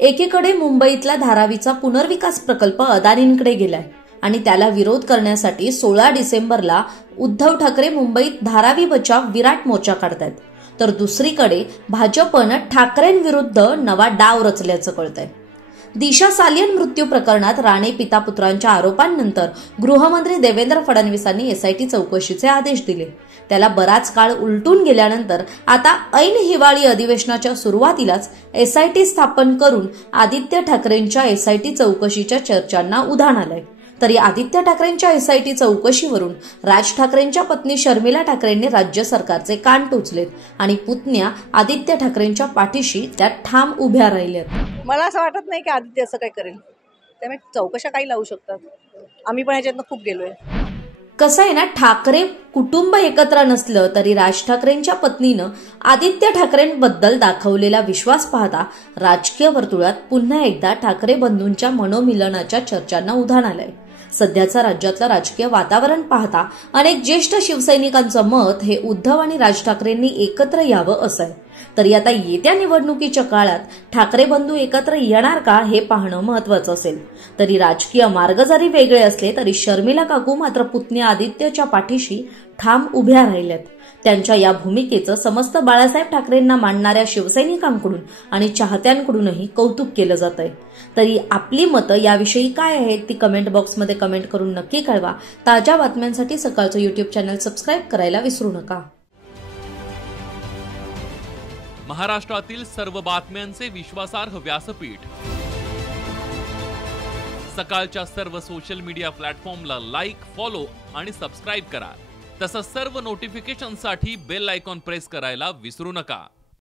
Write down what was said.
एकीकडे मुंबईतला धारावीचा पुनर्विकास प्रकल्प अदानींकडे गेलाय आणि त्याला विरोध करण्यासाठी 16 डिसेंबरला उद्धव ठाकरे मुंबईत धारावी बचाव विराट मोर्चा काढतायत, तर दुसरीकडे भाजपनं ठाकरेंविरुद्ध नवा डाव रचल्याचं कळतंय। दिशा सालियन मृत्यू प्रकरणात राणे पिता पुत्रांच्या आरोपांनंतर गृहमंत्री देवेंद्र फडणवीसांनी एसआयटी चौकशीचे आदेश दिले। त्याला बराच काळ उलटून गेल्यानंतर आता ऐन हिवाळी अधिवेशनाच्या सुरुवातीलाच एसआयटी स्थापन करून आदित्य ठाकरेंच्या एसआयटी चौकशीच्या चर्चांना उधाण आलंय। तरी आदित्य ठाकरेंच्या एसआयटी चौकशीवरून राज ठाकरेंच्या पत्नी शर्मिला ठाकरेंनी राज्य सरकारचे कान टोचलेत आणि पुतण्या आदित्य ठाकरेंच्या पाठीशी त्या ठाम उभ्या राहिल्यात। मला असं वाटत नाही की आदित्य असं काही करेल, त्यामुळे चौकशा काही लावू शकतात। आम्ही पण याच्यातनं खूप गेलोय। कसं आहे ना, ठाकरे कुटुंब एकत्र नसलं तरी राज ठाकरेंच्या पत्नीनं आदित्य ठाकरेंबद्दल दाखवलेला विश्वास पाहता राजकीय वर्तुळात पुन्हा एकदा ठाकरे बंधूंच्या मनोमिलनाच्या चर्चांना उधाण आलंय। सध्याचं राज्यातलं राजकीय वातावरण पाहता अनेक ज्येष्ठ शिवसैनिकांचं मत हे उद्धव आणि राज ठाकरेंनी एकत्र यावं असं आहे। तरी आता येत्या निवडणुकीच्या काळात ठाकरे बंधू एकत्र येणार का हे पाहणं महत्वाचं असेल। तरी राजकीय मार्ग जरी वेगळे असले तरी शर्मिला काकू मात्र पुतण्या आदित्यच्या पाठीशी ठाम उभ्या राहिल्यात। त्यांच्या या भूमिकेचं समस्त बाळासाहेब ठाकरेंना मानणाऱ्या शिवसैनिकांकडून आणि चाहत्यांकडूनही कौतुक केलं जातंय। तरी आपली मतं याविषयी काय आहेत ती कमेंट बॉक्समध्ये कमेंट करून नक्की कळवा। ताज्या बातम्यांसाठी सकाळचं YouTube चॅनल सबस्क्राईब करायला विसरू नका। महाराष्ट्रातील सर्व बातम्यांचे विश्वासार्ह व्यासपीठ, सकाळच्या सर्व सोशल मीडिया प्लॅटफॉर्मला लाईक, फॉलो आणि सबस्क्राईब करा। तसंच सर्व नोटिफिकेशनसाठी बेल आयकॉन प्रेस करायला विसरू नका।